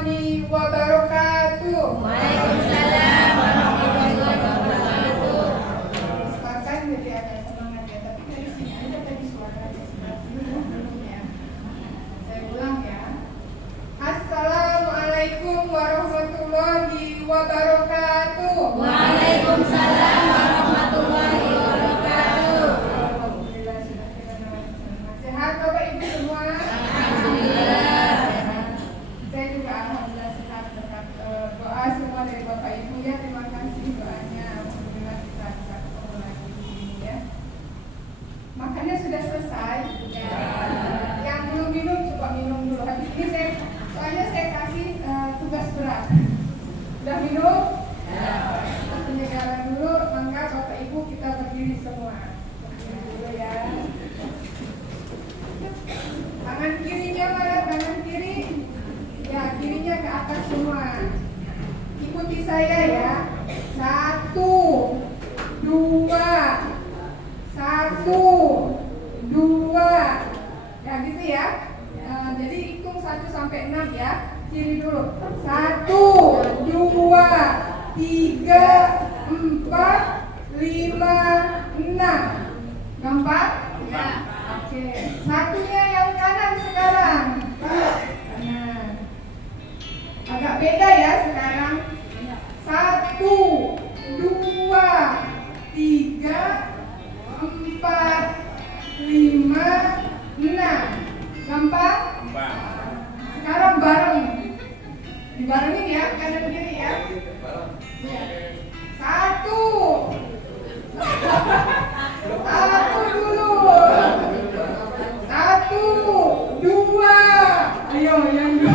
warahmatullahi wabarakatuh. Waalaikumsalam warahmatullahi wabarakatuh. Silakan jadi agak semangat ya, tapi dari sini aja tadi suaranya ya. Saya ulang ya. Assalamualaikum warahmatullahi wabarakatuh. Waalaikumsalam warahmatullahi wabarakatuh. Alhamdulillah sudah kita sehat Bapak Ibu semua. Alhamdulillah. Saya juga alhamdulillah sehat berkat doa semua dari Bapak Ibu ya. Terima kasih doanya. Alhamdulillah kita bisa ketemu lagi di sini ya. Makannya sudah selesai. Ya. Yang belum minum coba minum dulu. Habis ini soalnya saya kasih tugas berat. Sudah minum? Ya. Penyegaran dulu. Maka Bapak Ibu kita berdiri semua. Berdiri dulu ya. Tangan kirinya mana? Tangan kiri. Ya, kirinya ke atas semua. Ikuti saya ya. 1, 2, 1, 2. Ya gitu ya. Jadi hitung 1 sampai 6 ya. Kiri dulu. 1, 2, 3, 4, 5, 6. Gampang? Ya. Oke. Satunya yang kanan sekarang. Kanan. Agak beda ya sekarang. 1, 2, 3, 4, 5, 6. Gampang? Sekarang bareng. Dibarengin ya, kanan kiri ya. Ya. 1. 1 dulu. 1, 2. Ayo yang 2.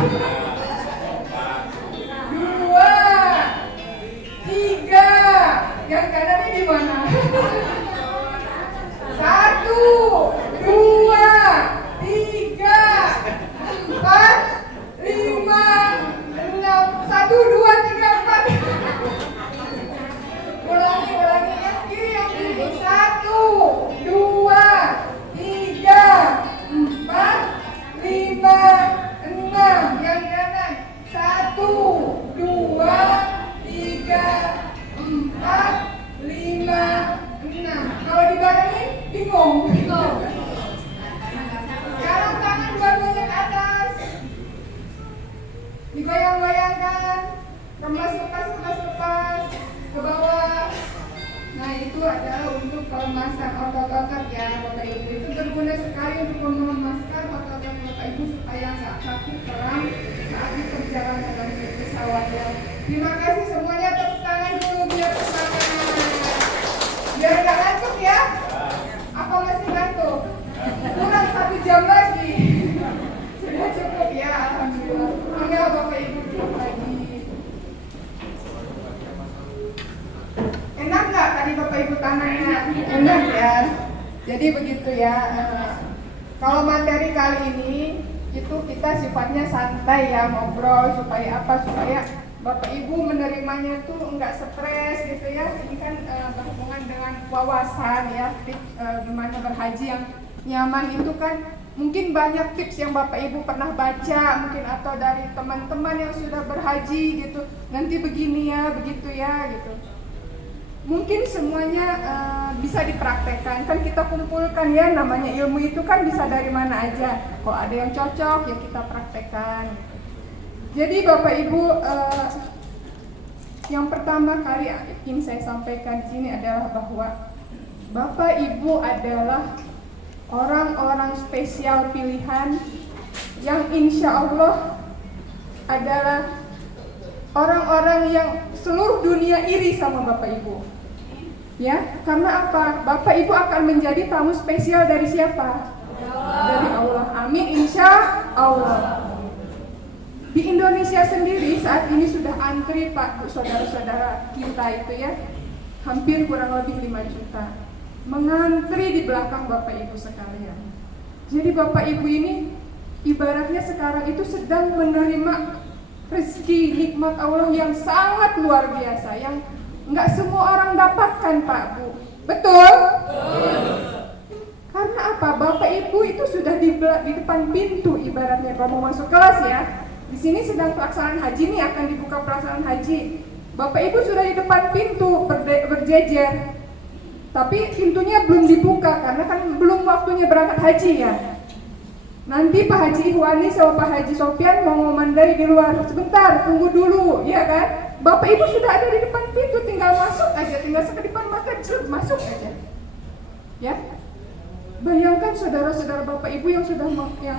3. Yang kanannya di mana? 1, 2, 3, 4, 5, 6. 1, 2, 3, 4. Ulangi yang kiri. 1, 2, 3, 4, 5, 6. Yang kanan. 1, 2, 3, 4, 5, 6. Kalau dibarengin bingung. Sekarang tangan dua-duanya ke atas. Digoyang-goyangkan. Lepas ke bawah. Nah itu adalah untuk pelemasan otot-otot ya Bapak Ibu. Itu berguna sekali untuk melemaskan otot-otot Bapak Ibu supaya nggak kaku kram saat di perjalanan dalam pesawat ya. Terima kasih semuanya, tepuk tangan dulu biar semangat. Biar nggak ngantuk ya. Apa masih ngantuk? Kurang 1 jam lagi. Sudah cukup ya, alhamdulillah. Enggak Bapak Ibu cukup lagi. Enak nggak tadi Bapak Ibu tanahnya? Enak ya. Jadi begitu ya. Kalau materi kali ini itu kita sifatnya santai ya, ngobrol supaya apa? Supaya Bapak Ibu menerimanya tuh enggak stres gitu ya. Ini kan berhubungan dengan wawasan ya, gimana berhaji yang nyaman itu kan. Mungkin banyak tips yang Bapak Ibu pernah baca mungkin atau dari teman-teman yang sudah berhaji gitu. Nanti begini ya, begitu ya gitu. Mungkin semuanya bisa dipraktekkan. Kan kita kumpulkan ya, namanya ilmu itu kan bisa dari mana aja. Kalau ada yang cocok ya kita praktekkan gitu. Jadi Bapak Ibu, yang pertama kali ingin saya sampaikan di sini adalah bahwa Bapak Ibu adalah orang-orang spesial pilihan yang insya Allah adalah orang-orang yang seluruh dunia iri sama Bapak Ibu. Ya, karena apa? Bapak Ibu akan menjadi tamu spesial dari siapa? Dari Allah. Amin, insya Allah. Di Indonesia sendiri saat ini sudah antri Pak, saudara-saudara kita itu ya, hampir kurang lebih 5 juta mengantri di belakang Bapak Ibu sekalian. Jadi Bapak Ibu ini ibaratnya sekarang itu sedang menerima rezeki nikmat Allah yang sangat luar biasa, yang nggak semua orang dapatkan Pak Bu. Betul? Karena apa? Bapak Ibu itu sudah di depan pintu ibaratnya kalau mau masuk kelas ya. di sini sedang pelaksanaan haji nih, akan dibuka pelaksanaan haji. Bapak Ibu sudah di depan pintu berjejer. Tapi pintunya belum dibuka karena kan belum waktunya berangkat haji ya. Nanti Pak Haji Ihwani sama Pak Haji Sofyan mau ngomandai di luar. Sebentar, tunggu dulu, ya kan? Bapak Ibu sudah ada di depan pintu, tinggal masuk aja, tinggal sekedipar mata, masuk aja. Ya. Bayangkan saudara-saudara Bapak Ibu yang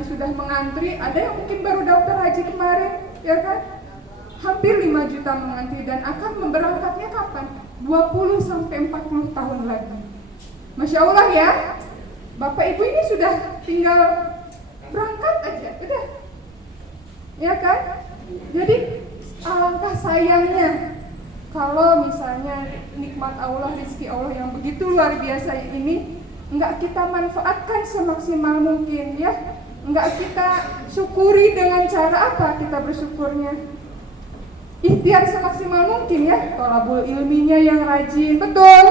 sudah mengantri, ada yang mungkin baru daftar haji kemarin, ya kan? Hampir 5 juta mengantri dan akan memberangkatnya kapan? 20 sampai 40 tahun lagi. Masya Allah ya. Bapak Ibu ini sudah tinggal berangkat aja, udah. Ya kan? Jadi alangkah sayangnya kalau misalnya nikmat Allah, rezeki Allah yang begitu luar biasa ini enggak kita manfaatkan semaksimal mungkin ya. Enggak kita syukuri dengan cara apa kita bersyukurnya? Ikhtiar semaksimal mungkin ya, thalabul ilminya yang rajin, betul,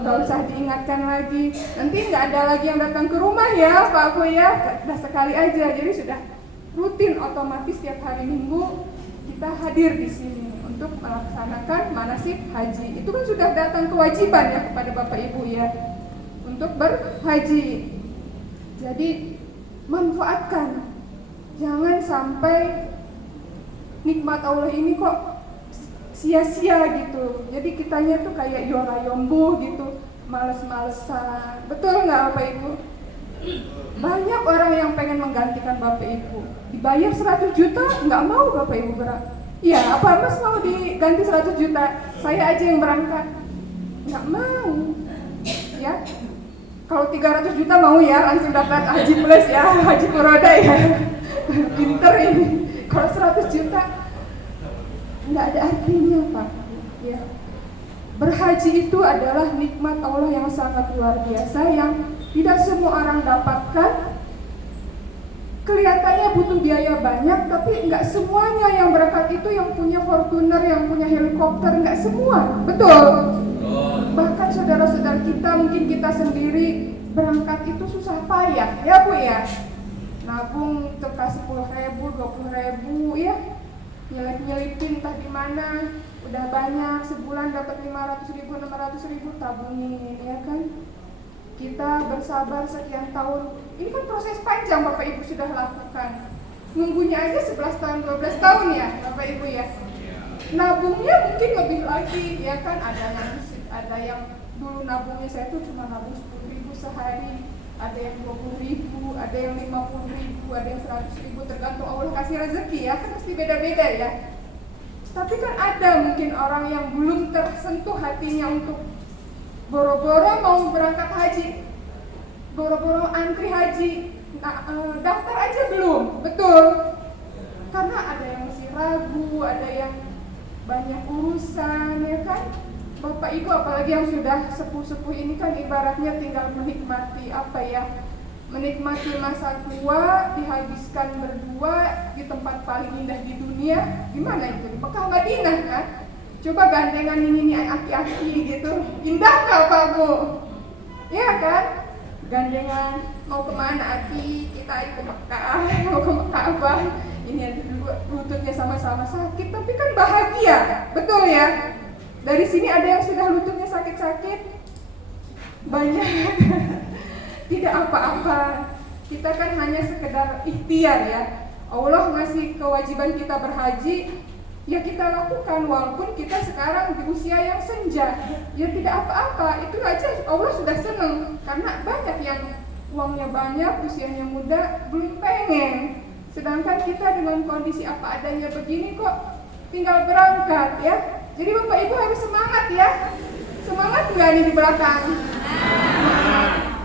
nggak usah diingatkan lagi. Nanti nggak ada lagi yang datang ke rumah ya Pak Bu ya, udah sekali aja, jadi sudah rutin otomatis tiap hari Minggu kita hadir di sini untuk melaksanakan manasik haji. Itu kan sudah datang kewajiban ya kepada Bapak Ibu ya untuk berhaji. Jadi manfaatkan, jangan sampai nikmat Allah ini kok sia-sia gitu. Jadi kitanya tuh kayak yorayombuh gitu, males-malesan. Betul nggak Bapak Ibu? Banyak orang yang pengen menggantikan Bapak Ibu. Dibayar 100 juta, nggak mau Bapak Ibu berangkat. Iya, apa Mas mau diganti 100 juta? Saya aja yang berangkat. Nggak mau. Ya. Kalau 300 juta mau ya, langsung dapat haji plus ya, haji furoda ya. Pinter ini. Kalau 100 juta nggak ada artinya Pak ya. Berhaji itu adalah nikmat Allah yang sangat luar biasa yang tidak semua orang dapatkan. Kelihatannya butuh biaya banyak, tapi nggak semuanya yang berangkat itu yang punya Fortuner, yang punya helikopter, nggak semua, betul? Bahkan saudara-saudara kita, mungkin kita sendiri berangkat itu susah payah ya Bu ya. Nabung terkasih 10.000, 20.000 ya, nyelipin entah di mana, udah banyak, sebulan dapat 500.000, 600.000 tabungin ya kan. Kita bersabar sekian tahun, ini kan proses panjang Bapak Ibu sudah lakukan. Nunggunya aja 11 tahun, 12 tahun ya Bapak Ibu ya. Nabungnya mungkin lebih lagi ya kan, ada yang dulu nabungnya saya tuh cuma nabung 10.000 sehari. Ada yang 20.000, ada yang 50.000, ada yang 100.000, tergantung Allah kasih rezeki ya, kan mesti beda-beda ya. Tapi kan ada mungkin orang yang belum tersentuh hatinya untuk boro-boro mau berangkat haji, boro-boro antri haji, daftar aja belum, betul? Karena ada yang masih ragu, ada yang banyak urusan ya kan. Bapak Ibu apalagi yang sudah sepuh-sepuh ini kan ibaratnya tinggal menikmati apa ya, menikmati masa tua dihabiskan berdua di tempat paling indah di dunia. Gimana itu? Di Mekah Madinah kan? Coba gandengan ini aki-aki gitu, indah nggak Pak Bu? Iya kan? Gandengan mau kemana aki? Kita ke Mekah, mau ke Mekah. Ini lututnya sama-sama sakit tapi kan bahagia, betul ya? Dari sini ada yang sudah lututnya sakit-sakit, banyak. Tidak apa-apa, kita kan hanya sekedar ikhtiar ya. Allah ngasih kewajiban kita berhaji, ya kita lakukan walaupun kita sekarang di usia yang senja. Ya tidak apa-apa, itu aja Allah sudah senang. Karena banyak yang uangnya banyak, usianya muda, belum pengen. Sedangkan kita dengan kondisi apa adanya begini kok tinggal berangkat ya. Jadi Bapak Ibu harus semangat ya. Semangat nggak nih di belakang?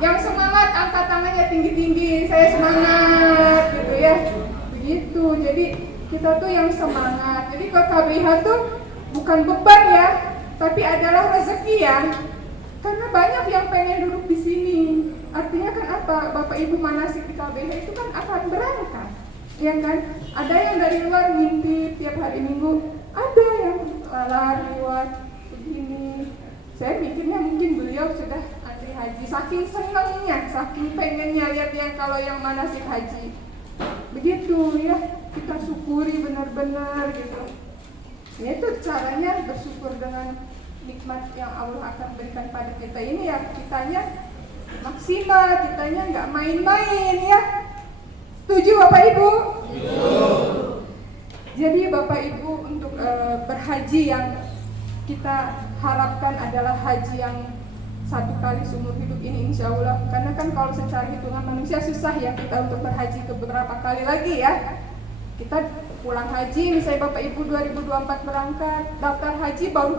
Yang semangat angkat tangannya tinggi-tinggi. Saya semangat gitu ya. Begitu. Jadi kita tuh yang semangat. Jadi KBH tuh bukan beban ya, tapi adalah rezeki ya. Karena banyak yang pengen duduk di sini. Artinya kan apa? Bapak Ibu manasik di KBH itu kan akan berangkat. Ya kan? Ada yang dari luar ngintip tiap hari Minggu. Ada yang lari-lari begini. Saya mikirnya mungkin beliau sudah antri haji, saking senangnya, saking pengennya lihat yang kalau yang manasik haji. Begitu ya. kita syukuri benar-benar gitu. Ya itu caranya bersyukur dengan nikmat yang Allah akan berikan pada kita ini ya, kitanya maksimal, kitanya nggak main-main ya. Setuju Bapak Ibu? Jadi Bapak Ibu untuk berhaji yang kita harapkan adalah haji yang satu kali seumur hidup ini insya Allah. Karena kan kalau secara hitungan manusia susah ya kita untuk berhaji ke beberapa kali lagi ya. Kita pulang haji misalnya Bapak Ibu 2024 berangkat, daftar haji baru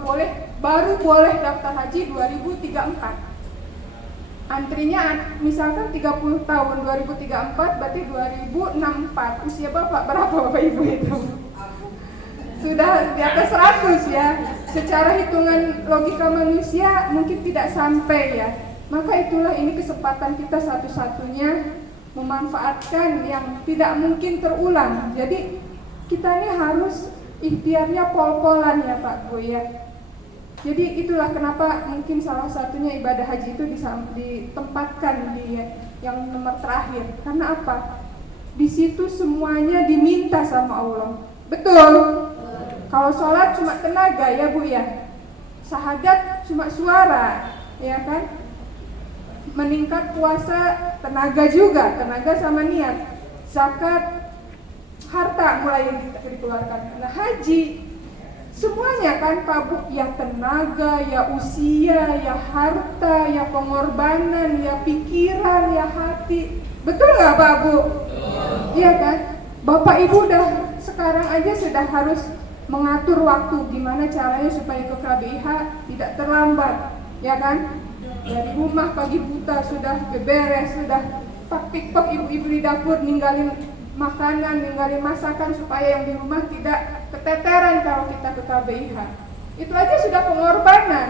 boleh daftar haji 2034. Antrinya misalkan 30 tahun 2034 berarti 2064. Usia Bapak berapa Bapak Ibu itu? Sudah di atas 100 ya. Secara hitungan logika manusia mungkin tidak sampai ya. Maka itulah ini kesempatan kita satu-satunya memanfaatkan yang tidak mungkin terulang. Jadi kita ini harus ikhtiarnya pol-polan ya Pak Bu ya. Jadi itulah kenapa mungkin salah satunya ibadah haji itu ditempatkan di yang nomor terakhir. Karena apa? Di situ semuanya diminta sama Allah. Betul? Kalau sholat cuma tenaga ya Bu ya. Syahadat cuma suara, ya kan? Meningkat puasa tenaga juga, tenaga sama niat. Zakat harta mulai dikeluarkan. Nah haji semuanya kan Pak Bu, ya tenaga, ya usia, ya harta, ya pengorbanan, ya pikiran, ya hati. Betul nggak Pak Bu? Iya kan? Bapak Ibu udah sekarang aja sudah harus mengatur waktu gimana caranya supaya ke KBIH tidak terlambat, ya kan? Dari rumah pagi buta sudah beberes, sudah pak-pik-pak ibu-ibu di dapur ninggalin makanan, ninggalin masakan supaya yang di rumah tidak keteteran kalau kita ke KBIH. Itu aja sudah pengorbanan.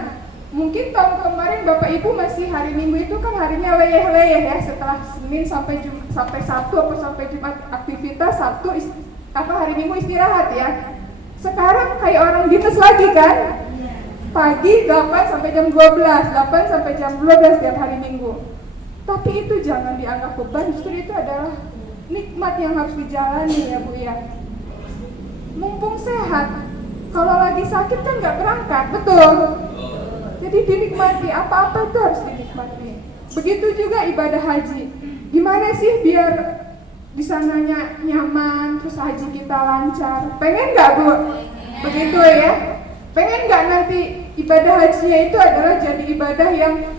Mungkin tahun kemarin Bapak Ibu masih hari Minggu itu kan harinya leyeh-leyeh ya, setelah Senin sampai Sabtu atau sampai Jumat aktivitas, Sabtu hari Minggu istirahat ya. Sekarang kayak orang dinas lagi kan? Pagi 8 sampai jam 12, 8 sampai jam 12 tiap hari Minggu. Tapi itu jangan dianggap beban, justru itu adalah nikmat yang harus dijalani ya Bu ya. Mumpung sehat, kalau lagi sakit kan nggak berangkat, betul? Jadi dinikmati, apa-apa itu harus dinikmati. Begitu juga ibadah haji. Gimana sih biar di sananya nyaman, terus haji kita lancar? Pengen nggak Bu? Begitu ya? Pengen nggak nanti ibadah hajinya itu adalah jadi ibadah yang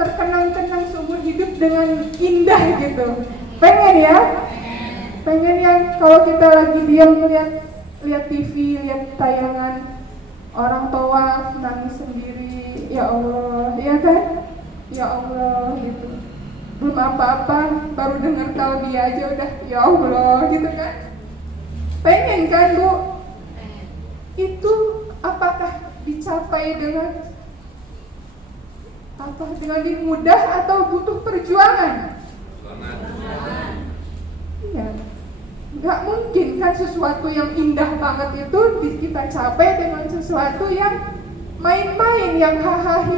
terkenang-kenang seumur hidup dengan indah gitu? Pengen ya? Pengen yang kalau kita lagi diam lihat TV, lihat tayangan orang tawaf nangis sendiri, ya Allah, ya kan? Ya Allah gitu. Belum apa-apa, baru dengar talbiyah aja udah ya Allah gitu kan? Pengen kan Bu? Itu apakah dicapai dengan mudah atau butuh perjuangan? Iya, nggak mungkin kan sesuatu yang indah banget itu kita capai dengan sesuatu yang main-main, yang hahaha,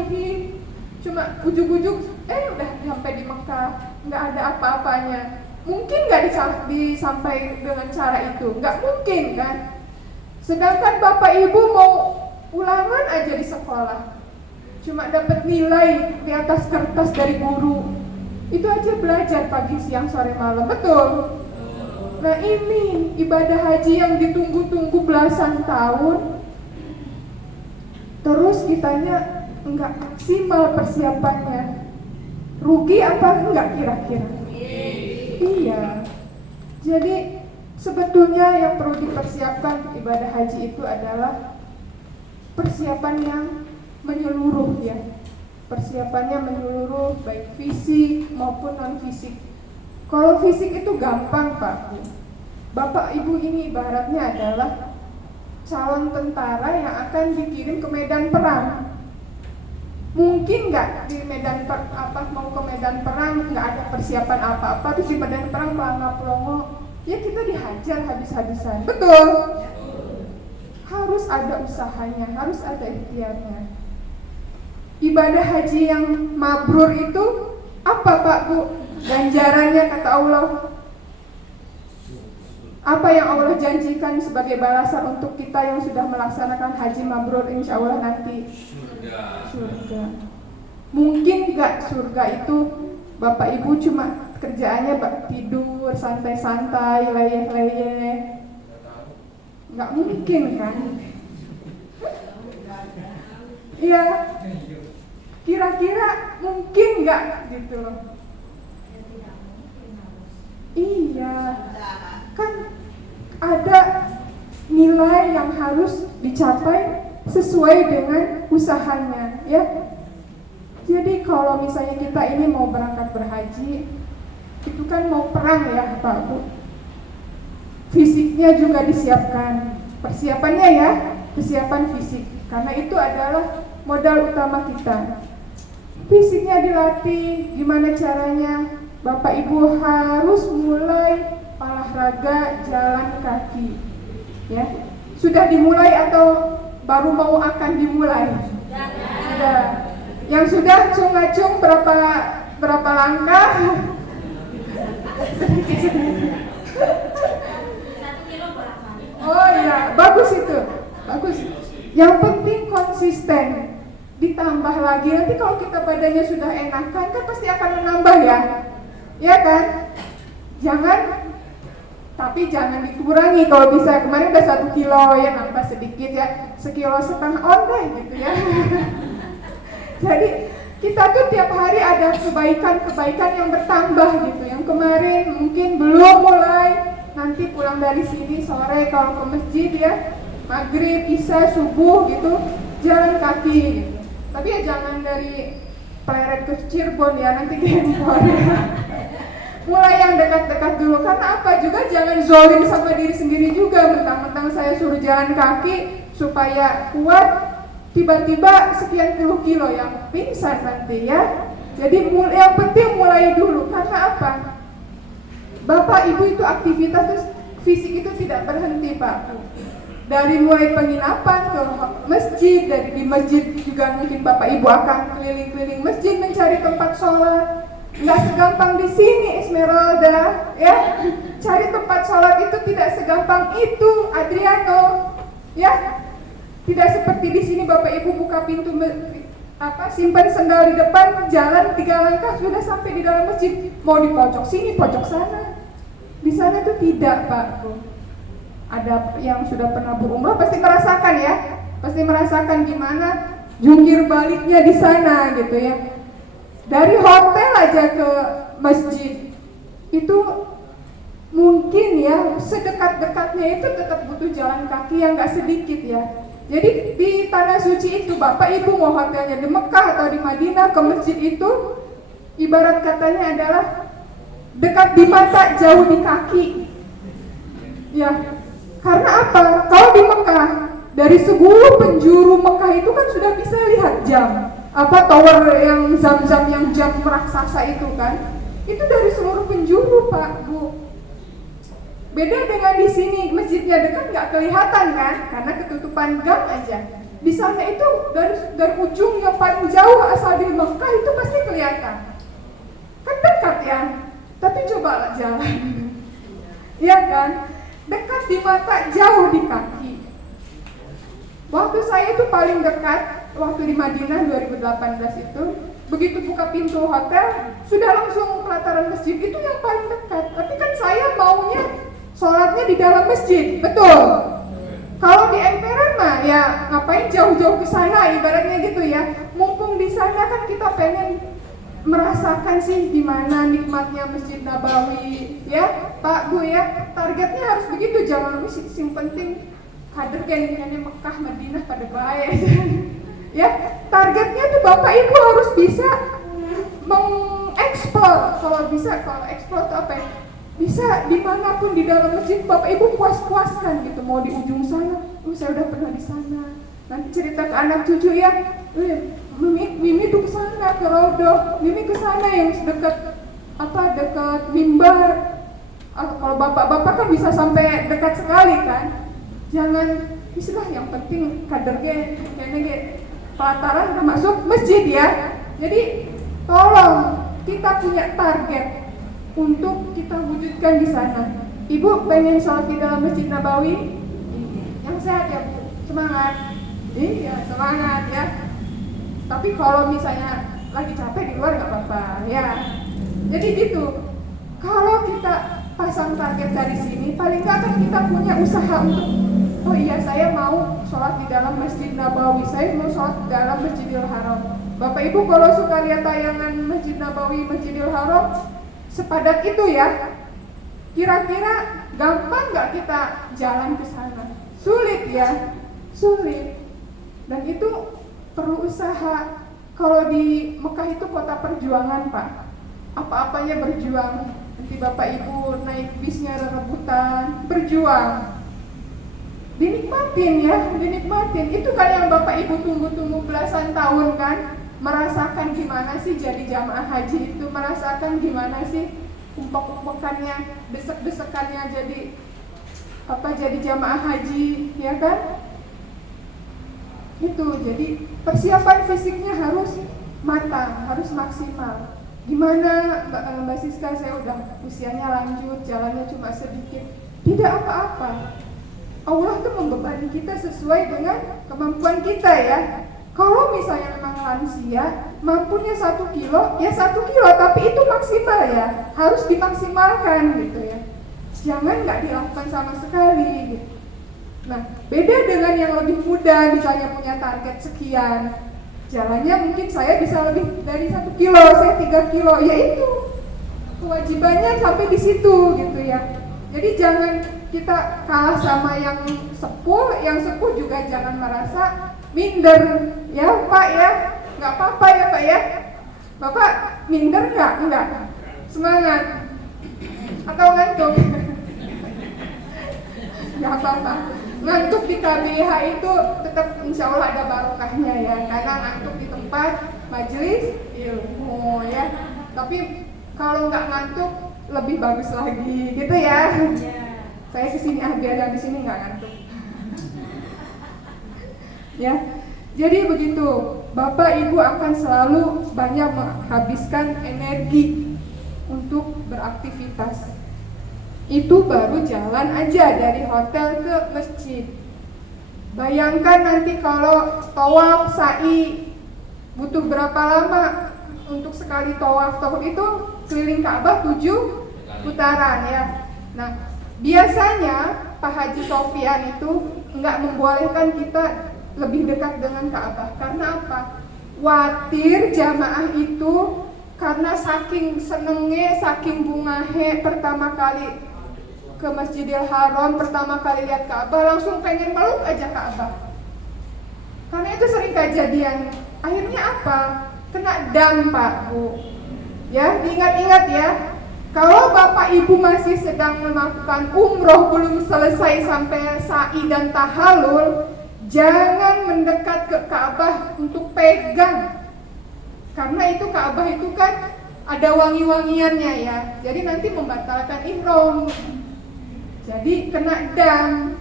cuma ujuk-ujuk, udah sampai di Mekah, nggak ada apa-apanya. Mungkin nggak disampai dengan cara itu, nggak mungkin kan. Sedangkan Bapak Ibu mau ulangan aja di sekolah, cuma dapat nilai di atas kertas dari guru, itu aja belajar pagi, siang, sore, malam, betul? Nah ini ibadah haji yang ditunggu-tunggu belasan tahun, terus kitanya enggak maksimal persiapannya. Rugi apa enggak kira-kira? Iya. Jadi sebetulnya yang perlu dipersiapkan ibadah haji itu adalah persiapan yang menyeluruh ya. Persiapannya menyeluruh baik fisik maupun non fisik. Kalau fisik itu gampang Pak. Bapak Ibu ini ibaratnya adalah calon tentara yang akan dikirim ke medan perang. Mungkin nggak di medan mau ke medan perang nggak ada persiapan apa-apa, terus di medan perang pelongo, ya kita dihajar habis-habisan, betul? Harus ada usahanya, harus ada ikhtiarnya. Ibadah haji yang mabrur itu apa Pak Bu? Ganjarannya kata Allah Apa yang Allah janjikan sebagai balasan untuk kita yang sudah melaksanakan haji mabrur insya Allah nanti? Surga. Mungkin gak surga itu Bapak Ibu cuma kerjaannya tidur, santai-santai, leyeh-leyeh? Gak mungkin kan? Iya. Kira-kira mungkin gak gitu loh? Iya. Kan ada nilai yang harus dicapai sesuai dengan usahanya, ya. Jadi kalau misalnya kita ini mau berangkat berhaji, itu kan mau perang ya Pak Bu. Fisiknya juga disiapkan, persiapannya ya, persiapan fisik. Karena itu adalah modal utama kita. Fisiknya dilatih, gimana caranya? Bapak Ibu harus mulai olahraga jalan kaki, ya. Sudah dimulai atau baru mau akan dimulai? Sudah. Yang sudah cung-acung berapa langkah? 1 kilo berapa? Oh iya, bagus itu, bagus. Yang penting konsisten. Ditambah lagi nanti kalau kita badannya sudah enakan kan pasti akan menambah ya, ya kan? Tapi jangan dikurangi kalau bisa. Kemarin udah 1 kilo ya, nambah sedikit ya, 1,5 kilo on deh gitu ya. Jadi kita tuh tiap hari ada kebaikan-kebaikan yang bertambah gitu. Yang kemarin mungkin belum mulai, nanti pulang dari sini sore kalau ke masjid ya, maghrib, isya, subuh gitu, jalan kaki gitu. Tapi ya jangan dari Pleret ke Cirebon ya, nanti gempor ya. Mulai yang dekat-dekat dulu, karena apa juga jangan zolim sama diri sendiri juga. Mentang-mentang saya suruh jalan kaki supaya kuat, tiba-tiba sekian puluh kilo yang pingsan nanti ya. Jadi yang penting mulai dulu, karena apa? Bapak Ibu itu aktivitas fisik itu tidak berhenti Pak. Dari mulai penginapan ke masjid, dari di masjid juga mungkin Bapak Ibu akan keliling-keliling masjid mencari tempat sholat. Nggak segampang di sini Esmeralda, ya. Cari tempat sholat itu tidak segampang itu, Adriano, ya. Tidak seperti di sini Bapak Ibu buka pintu simpan sendal di depan, jalan 3 langkah sudah sampai di dalam masjid. Mau di pojok sini, pojok sana. Di sana itu tidak Pak. Ada yang sudah pernah berumrah pasti merasakan ya, pasti merasakan gimana jungkir baliknya di sana gitu ya. Dari hotel aja ke masjid itu mungkin ya sedekat-dekatnya itu tetap butuh jalan kaki yang gak sedikit ya. Jadi di tanah suci itu Bapak Ibu mau hotelnya di Mekah atau di Madinah, ke masjid itu ibarat katanya adalah dekat di mata, jauh di kaki. Ya, karena apa? Kalau di Mekah dari 10 penjuru Mekah itu kan sudah bisa lihat jam. Tower yang Zam-Zam yang jam raksasa itu kan, itu dari seluruh penjuru Pak Bu. Beda dengan di sini, masjidnya dekat nggak kelihatan kan, karena ketutupan gang aja. Di sana itu dari ujung yang paling jauh asal di Mekah itu pasti kelihatan. Kan dekat ya, tapi coba jalan, ya kan? Dekat di mata, jauh di kaki. Waktu saya itu paling dekat waktu di Madinah 2018 itu, begitu buka pintu hotel sudah langsung pelataran masjid, itu yang paling dekat. Tapi kan saya maunya sholatnya di dalam masjid, betul? Kalau di emperan mah ya ngapain jauh-jauh ke sana, ibaratnya gitu ya. Mumpung di sana kan kita pengen merasakan sih gimana nikmatnya Masjid Nabawi, ya Pak Bu ya. Targetnya harus begitu, jangan sing penting kader kayaknya Mekah Madinah pada baik. Ya, targetnya tuh Bapak Ibu harus bisa mengeksplor. Kalau eksplor tuh apa ya? Bisa dimanapun di dalam masjid Bapak Ibu puas-puaskan gitu. Mau di ujung sana, saya udah pernah di sana. Nanti cerita ke anak cucu ya, Mimi tuh ke sana ke Rodoh, Mimi ke sana yang dekat mimbar. Kalau bapak-bapak kan bisa sampai dekat sekali kan. Jangan istilah yang penting kadernya kayaknya pelataran termasuk masjid ya. Jadi tolong kita punya target untuk kita wujudkan di sana. Ibu pengen sholat di dalam Masjid Nabawi? Yang sehat ya Bu, semangat. Iya, semangat ya. Tapi kalau misalnya lagi capek di luar nggak apa-apa ya. Jadi gitu. Kalau kita pasang target dari sini, paling nggak kan kita punya usaha untuk, oh iya saya mau sholat di dalam Masjid Nabawi, saya mau sholat di dalam Masjidil Haram. Bapak Ibu kalau suka lihat tayangan Masjid Nabawi, Masjidil Haram, sepadat itu ya. Kira-kira gampang nggak kita jalan ke sana? Sulit ya, sulit. Dan itu perlu usaha. Kalau di Mekah itu kota perjuangan Pak. Apa-apanya berjuang. Nanti Bapak Ibu naik bisnya rebutan, berjuang. Dinikmatin ya, dinikmatin. Itu kan yang Bapak Ibu tunggu-tunggu belasan tahun kan. Merasakan gimana sih jadi jamaah haji itu, merasakan gimana sih umpek-umpekannya, desek-desekannya jadi jamaah haji, ya kan? Itu, jadi persiapan fisiknya harus matang, harus maksimal. Gimana Mbak Siska, saya udah usianya lanjut, jalannya cuma sedikit, tidak apa-apa. Allah tuh membebani kita sesuai dengan kemampuan kita ya. Kalau misalnya memang lansia, mampunya 1 kilo, ya 1 kilo, tapi itu maksimal ya, harus dimaksimalkan gitu ya. Jangan nggak dilakukan sama sekali gitu. Nah, beda dengan yang lebih muda, misalnya punya target sekian, jalannya mungkin saya bisa lebih dari 1 kilo, saya 3 kilo, ya itu kewajibannya sampai di situ gitu ya. Jadi jangan kita kalah sama yang sepuh juga jangan merasa minder ya Pak ya, nggak apa-apa ya Pak ya. Bapak minder nggak? Enggak, semangat atau ngantuk? Nggak apa-apa. Ngantuk di KBH itu tetap insya Allah ada barokahnya ya, karena ngantuk di tempat majelis ilmu ya. Tapi kalau nggak ngantuk lebih bagus lagi gitu ya. Saya kesini biar di sini nggak ngantuk. Ya, jadi begitu. Bapak Ibu akan selalu banyak menghabiskan energi untuk beraktivitas. Itu baru jalan aja dari hotel ke masjid. Bayangkan nanti kalau tawaf sa'i butuh berapa lama untuk sekali tawaf. Tawaf itu keliling Ka'bah 7 putaran ya. Nah, biasanya Pak Haji Sofyan itu nggak membolehkan kita lebih dekat dengan Ka'bah. Karena apa? Khawatir jamaah itu karena saking senengnya, saking bungahe pertama kali ke Masjidil Haram, pertama kali lihat Ka'bah langsung pengen peluk aja Ka'bah. Karena itu sering kejadian. Akhirnya apa? Kena dam Pak Bu. Ya, diingat-ingat ya. Kalau Bapak Ibu masih sedang melakukan umroh belum selesai sampai sa'i dan tahallul, jangan mendekat ke Ka'bah untuk pegang. Karena itu Ka'bah itu kan ada wangi-wangiannya ya. Jadi nanti membatalkan ihram. Jadi kena dam,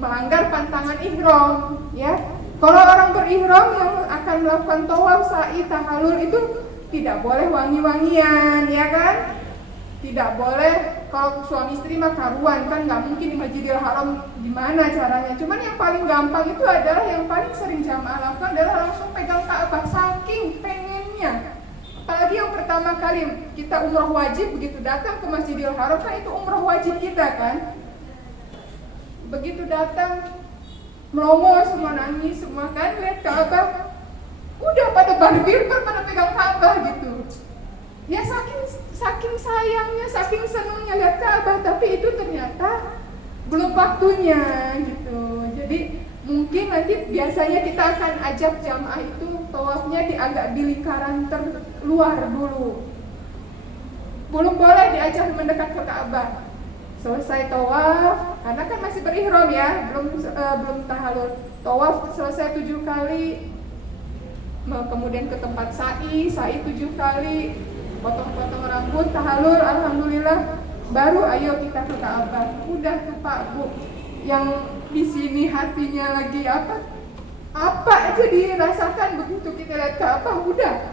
melanggar pantangan ihram ya. Kalau orang berihram yang akan melakukan tawaf, sa'i, tahallul itu tidak boleh wangi-wangian ya kan? Tidak boleh. Kalau suami istri mah karuan kan nggak mungkin di Masjidil Haram, gimana caranya. Cuman yang paling gampang itu adalah yang paling sering jamaah lakukan adalah langsung pegang Ka'bah saking pengennya. Apalagi yang pertama kali kita umroh wajib, begitu datang ke Masjidil Haram kan itu umroh wajib kita kan. Begitu datang melongo semua, nangis semua kan lihat Ka'bah, udah pada barbir pada pegang Ka'bah gitu. Ya saking sayangnya, saking senangnya lihat Ka'bah, tapi itu ternyata belum waktunya gitu. Jadi mungkin nanti biasanya kita akan ajak jamaah itu tawafnya agak di lingkaran terluar dulu. Belum boleh diajak mendekat ke Ka'bah. Selesai tawaf, karena kan masih berihram ya, belum tahallul. Tawaf selesai 7 kali, kemudian ke tempat sa'i 7 kali, potong-potong rambut, tahallul, alhamdulillah, baru ayo kita ke Ka'bah. Udah tuh Pak Bu, yang di sini hatinya lagi apa aja dirasakan begitu kita lihat Ka'bah, udah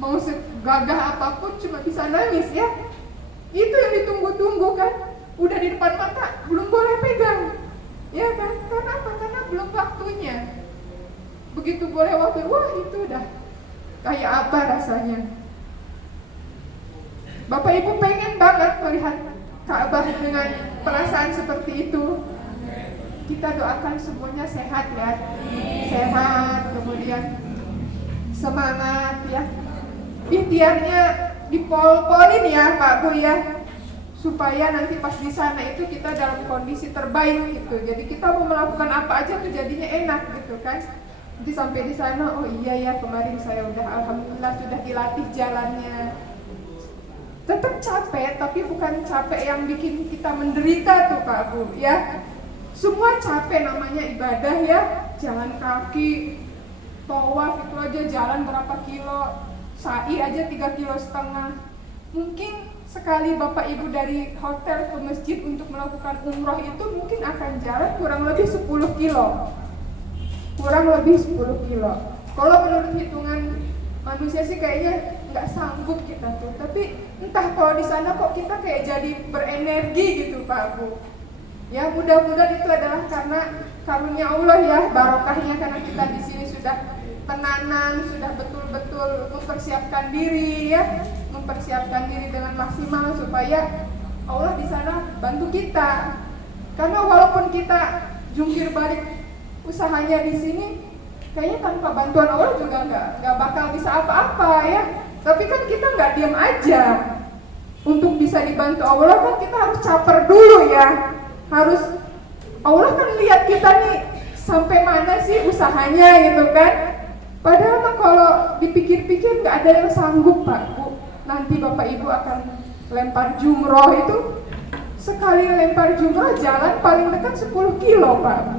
mau segagah apapun cuma bisa nangis ya. Itu yang ditunggu-tunggu kan. udah di depan mata belum boleh pegang, ya kan? Karena apa? Karena belum waktunya. Begitu boleh waktu, wah itu udah kayak apa rasanya. Bapak Ibu pengen banget melihat Ka'bah dengan perasaan seperti itu. Kita doakan semuanya sehat ya, sehat, kemudian semangat ya. Ikhtiarnya dipol-polin ya Pak Bu ya, supaya nanti pas di sana itu kita dalam kondisi terbaik gitu. Jadi kita mau melakukan apa aja tuh jadinya enak gitu kan. Nanti sampai di sana, oh iya ya kemarin saya udah alhamdulillah sudah dilatih jalannya. Tetap capek, tapi bukan capek yang bikin kita menderita tuh Pak Bu ya. Semua capek namanya ibadah ya, jalan kaki, tawaf itu aja jalan berapa kilo, sa'i aja 3,5 kilo. Mungkin sekali Bapak Ibu dari hotel ke masjid untuk melakukan umroh itu mungkin akan jalan kurang lebih 10 kilo. Kurang lebih 10 kilo. Kalau menurut hitungan manusia sih kayaknya nggak sanggup kita tuh. Tapi entah kalau di sana kok kita kayak jadi berenergi gitu Pak Bu. Ya mudah-mudahan itu adalah karena karunia Allah ya, barokahnya karena kita di sini sudah tenanan, sudah betul-betul mempersiapkan diri ya, mempersiapkan diri dengan maksimal supaya Allah di sana bantu kita. Karena walaupun kita jungkir balik usahanya di sini, kayaknya tanpa bantuan Allah juga nggak bakal bisa apa-apa ya. Tapi kan kita nggak diam aja. Untuk bisa dibantu Allah kan kita harus caper dulu ya. Harus Allah kan lihat kita nih sampai mana sih usahanya gitu kan. Padahal mah kalau dipikir-pikir nggak ada yang sanggup Pak Bu. Nanti Bapak Ibu akan lempar jumroh itu, sekali lempar jumroh jalan paling dekat 10 kilo Pak Bu.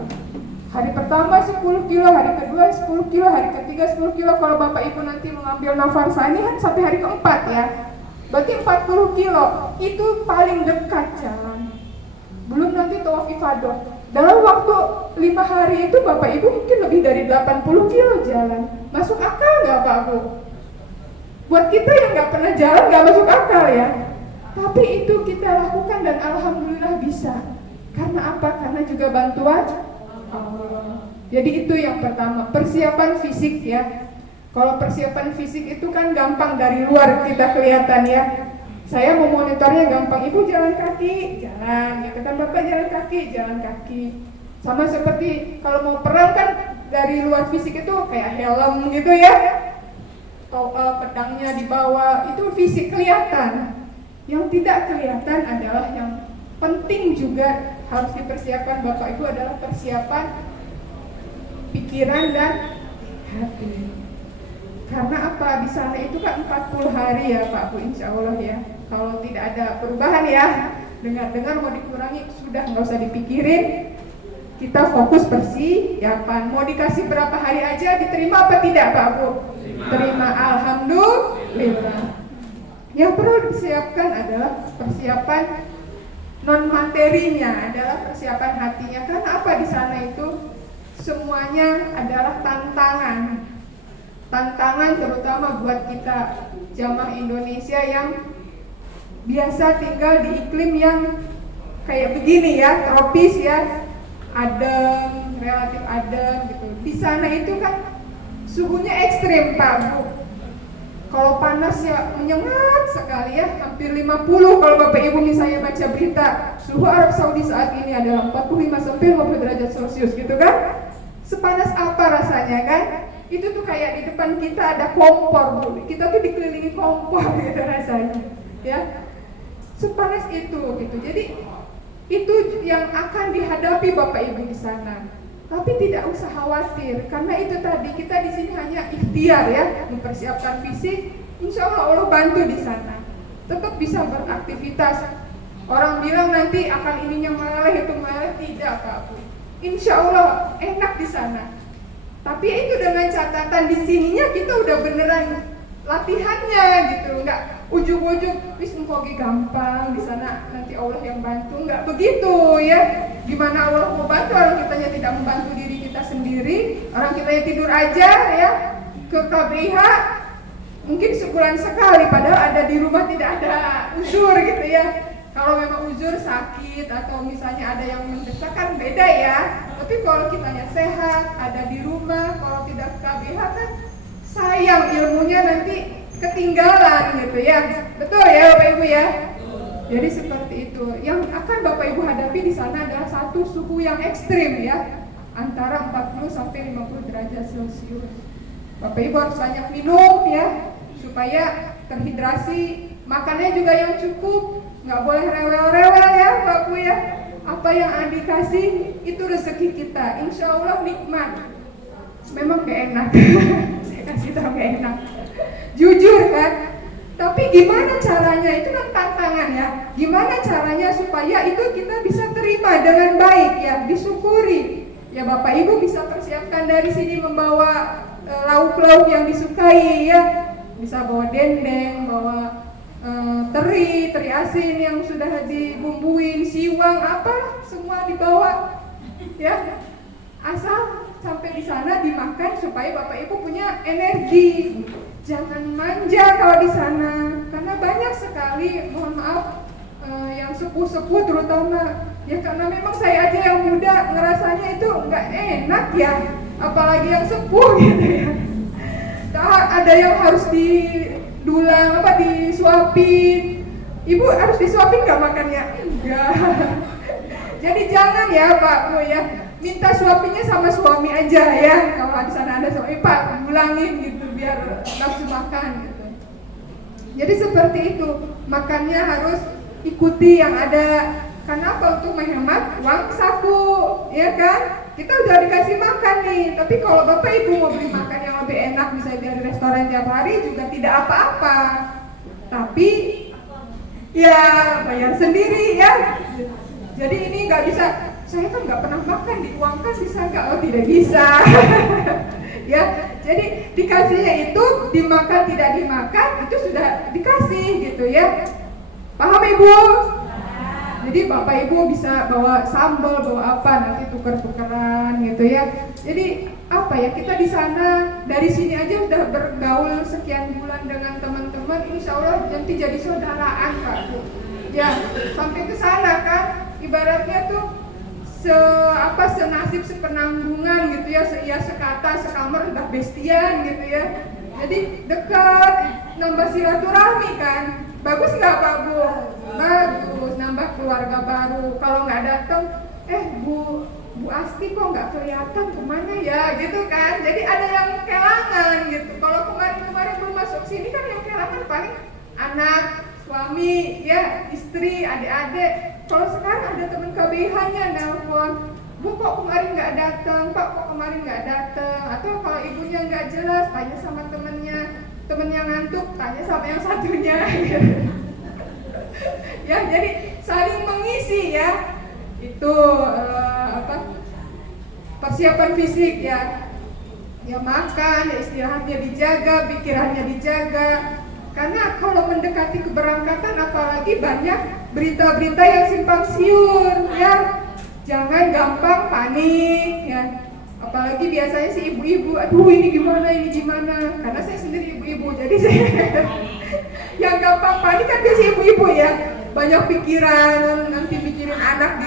Hari pertama 10 kilo, hari kedua 10 kilo, hari ketiga 10 kilo. Kalau Bapak Ibu nanti mengambil nafar sani kan sampai hari keempat ya. Berarti 40 kilo, itu paling dekat jalan. Belum nanti tawaf ifadah. Dalam waktu 5 hari itu Bapak Ibu mungkin lebih dari 80 kilo jalan. Masuk akal nggak Pak Bu? Buat kita yang nggak pernah jalan nggak masuk akal ya. Tapi itu kita lakukan dan alhamdulillah bisa. Karena apa? Karena juga bantuan Allah. Jadi itu yang pertama, persiapan fisik ya. Kalau persiapan fisik itu kan gampang dari luar kita kelihatan ya. Saya memonitornya gampang, ibu jalan kaki, jalan, gitu kan, bapak jalan kaki. Sama seperti kalau mau perang kan dari luar fisik itu kayak helm gitu ya, atau pedangnya dibawa, itu fisik kelihatan. Yang tidak kelihatan adalah yang penting juga harus dipersiapkan Bapak Ibu adalah persiapan pikiran dan hati. Karena apa? Di sana itu kan 40 hari ya Pak Bu, insya Allah ya. Kalau tidak ada perubahan ya, dengar-dengar mau dikurangi, sudah nggak usah dipikirin. Kita fokus persiapan. Mau dikasih berapa hari aja, diterima apa tidak Pak Bu? Terima, alhamdulillah. Yang perlu disiapkan adalah persiapan non materinya, adalah persiapan hatinya. Karena apa di sana itu semuanya adalah tantangan. Tantangan terutama buat kita jamaah Indonesia yang biasa tinggal di iklim yang kayak begini ya, tropis ya, adem, relatif adem gitu. Di sana itu kan suhunya ekstrim Pak Bu. Kalau panas ya menyengat sekali ya, hampir 50 kalau Bapak Ibu misalnya baca berita. Suhu Arab Saudi saat ini adalah 45 sampai 50 derajat Celcius gitu kan. Sepanas apa rasanya kan? Itu tuh kayak di depan kita ada kompor Bu. Kita tuh dikelilingi kompor gitu rasanya. Ya. Sepanas itu gitu. Jadi itu yang akan dihadapi Bapak Ibu di sana. Tapi tidak usah khawatir, karena itu tadi kita di sini hanya ikhtiar ya, mempersiapkan fisik. Insya Allah Allah bantu di sana. Tetap bisa beraktivitas. Orang bilang nanti akan ininya meleleh itu meleleh, tidak Pak Bu. Insya Allah enak di sana. Tapi itu dengan catatan di sininya kita udah beneran latihannya gitu, nggak ujug-ujug wis mungkin gampang di sana nanti Allah yang bantu, nggak begitu ya. Gimana Allah mau bantu orang kitanya tidak membantu diri kita sendiri, orang kitanya tidur aja ya ke KBH mungkin sebulan sekali padahal ada di rumah tidak ada uzur gitu ya. Kalau memang uzur sakit atau misalnya ada yang mendesak kan beda ya. Tapi kalau kitanya sehat, ada di rumah, kalau tidak KBH kan sayang ilmunya nanti ketinggalan gitu ya. Betul ya Bapak Ibu ya? Jadi seperti itu. Yang akan Bapak Ibu hadapi di sana adalah satu suhu yang ekstrim ya, antara 40 sampai 50 derajat Celcius. Bapak Ibu harus banyak minum ya, supaya terhidrasi. Makannya juga yang cukup, nggak boleh rewel-rewel ya Bapak Ibu ya. Apa yang dikasih itu rezeki kita, insya Allah nikmat. Memang gak enak, saya kasih tahu gak enak. Jujur kan? Tapi gimana caranya? Itu kan tantangan ya. Gimana caranya supaya itu kita bisa terima dengan baik ya, disyukuri. Ya Bapak Ibu bisa persiapkan dari sini membawa lauk-lauk yang disukai ya. Bisa bawa dendeng, bawa teri asin yang sudah dibumbuin, siwang apa semua dibawa. Ya. Asal sampai di sana dimakan supaya Bapak Ibu punya energi. Jangan manja kalau di sana, karena banyak sekali, mohon maaf, yang sepuh-sepuh terutama. Ya karena memang saya aja yang muda ngerasanya itu nggak enak ya, apalagi yang sepuh gitu ya. Ada yang harus didulang, disuapin. Ibu harus disuapin nggak makannya? Enggak. Jadi jangan ya Pak Bu ya. Minta suapinya sama suami aja ya. Kalau di sana ada suami, Pak, ulangin gitu biar nafsu makan gitu. Jadi seperti itu, makannya harus ikuti yang ada. Karena apa? Untuk menghemat uang saku, ya kan? Kita udah dikasih makan nih, tapi kalau Bapak Ibu mau beli makan yang lebih enak, bisa dari restoran tiap hari juga tidak apa-apa. Tapi ya bayar sendiri ya. Jadi ini nggak bisa. Saya kan nggak pernah makan, diuangkan bisa nggak? Oh tidak bisa. Ya, jadi dikasihnya itu dimakan tidak dimakan itu sudah dikasih gitu ya. Paham Ibu? Jadi Bapak Ibu bisa bawa sambal, bawa apa nanti tuker-tukeran gitu ya. Jadi apa ya, kita di sana dari sini aja udah bergaul sekian bulan dengan teman-teman, insya Allah nanti jadi saudaraan Pak. Ya sampai ke sana kan, ibaratnya tuh senasib sepenanggungan gitu ya, sekata sekamar udah bestian gitu ya. Jadi dekat, nambah silaturahmi kan. Bagus nggak Pak Bu? Bagus, nambah keluarga baru. Kalau nggak datang, Bu Asti kok nggak kelihatan kemana ya gitu kan. Jadi ada yang kelangan gitu. Kalau kemarin belum masuk sini kan yang kelangan paling anak, suami, ya istri, adik-adik. Kalau sekarang ada teman KBH-nya nelpon, Bu kok kemarin nggak datang, Pak kok kemarin nggak datang. Atau kalau ibunya nggak jelas, tanya sama temennya ngantuk, tanya sama yang satunya. Ya jadi saling mengisi ya. Itu persiapan fisik ya. Ya makan, ya istirahatnya dijaga, pikirannya dijaga. Karena kalau mendekati keberangkatan apalagi banyak berita-berita yang simpang siur ya. Jangan gampang panik ya. Apalagi biasanya si ibu-ibu, aduh ini gimana. Karena saya sendiri ibu-ibu, jadi saya yang gampang panik kan biasa ibu-ibu ya. Banyak pikiran, nanti mikirin anak